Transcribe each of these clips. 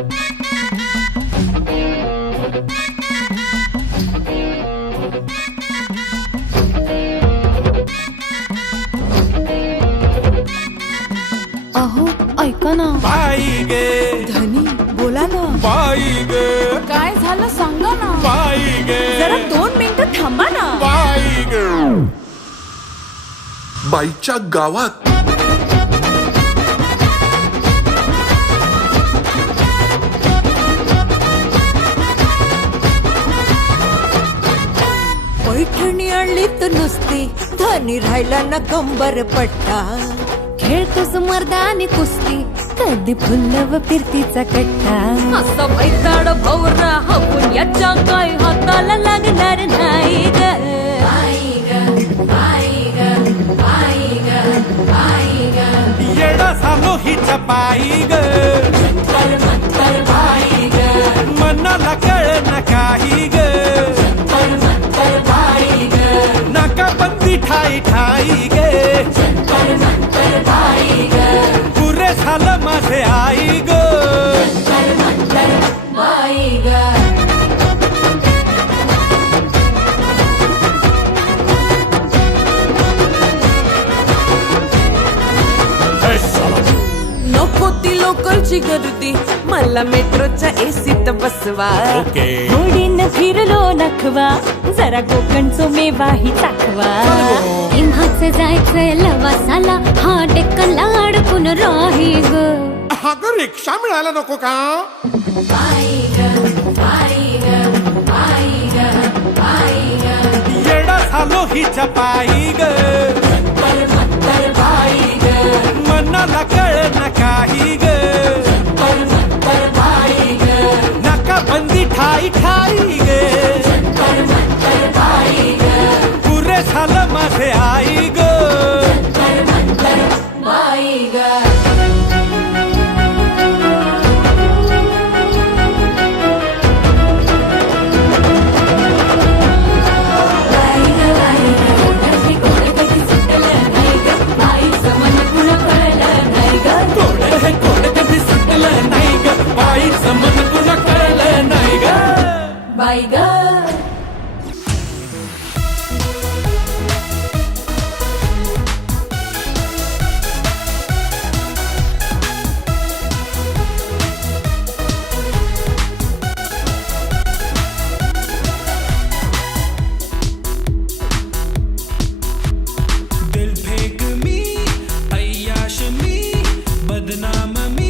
अहो ऐका ना. बाई गे. धनी बोला ना. बाई गे. काय झालं सांगा ना. बाई गे. जरा दोन मिनिटं थांबा ना. बाई गे. बाईच्या गावात पैठणी आणली तर नुसती. धनी राहिला ना कंबर पट्टा. खेळतोस मर्दानी कुस्ती कधी फुल्लव फिरतीचा कट्टा. असं बैताड भवरा हपून याच्या काय हाताला लागणार नाही ग. येडा झालो हिच्या पायी ग. ठाई ठाई गे। पुरे झालं माझे आई ग। नको ती लोकलची गर्दी. मला मेट्रोच्या एसीत बसवा. होडीन फिरलो नखवा. जरा कोकणचो मेवाही चाखवा. इम्हाच जायचंय लवासाला हा डेक्कनला अडकून राही ग? हा ग रिक्षा मिळायला नको का? येडा झालो हिच्या पायी ग. मनाला Tiger. नाम मी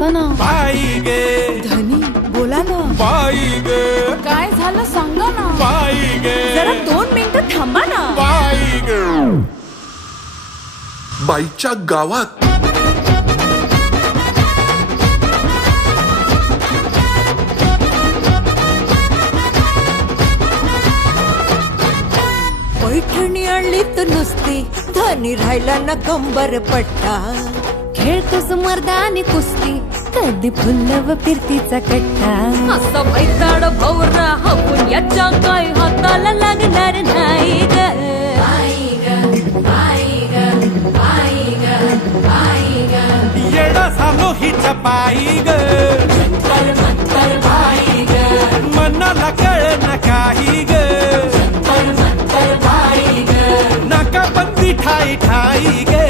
ऐका ना. बाई गे. धनी बोला ना. बाई गे. काय झालं सांगा ना. बाई गे. जरा दोन मिनिटं थांबा ना. बाई गे. बाईच्या गावात. पैठणी आणली तर नुसती. धनी राहिला ना कंबर पट्टा. खेळतोस मर्दानी कुस्ती. कधी फुलव फिरतीचा कट्टा. असं बैताड भवरा हपून याच्या काय हाताला लागणार नाही ग. येडा झालो हिच्या पायी ग. मनाला कळ न काही ग. नका बंदी ठाई ठाई गे.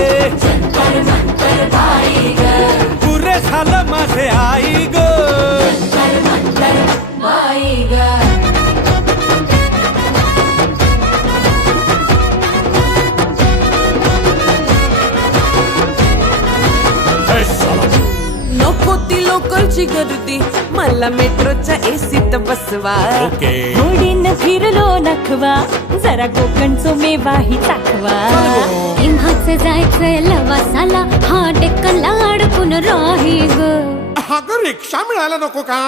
लोकलची गर्दी मला मेट्रोच्या एसीत बसवा. गोडीन फिरलो नखवा. जरा कोकणचो मेवाही चाखवा. इम्हाच जायचंय लवासाला. हा डेक्कनला अडकून राही ग. अगं रिक्षा मिळायला नको का?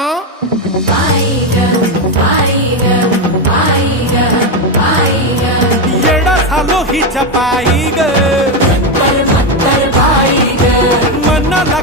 येडा झालो हिच्या पायी ग. मनाला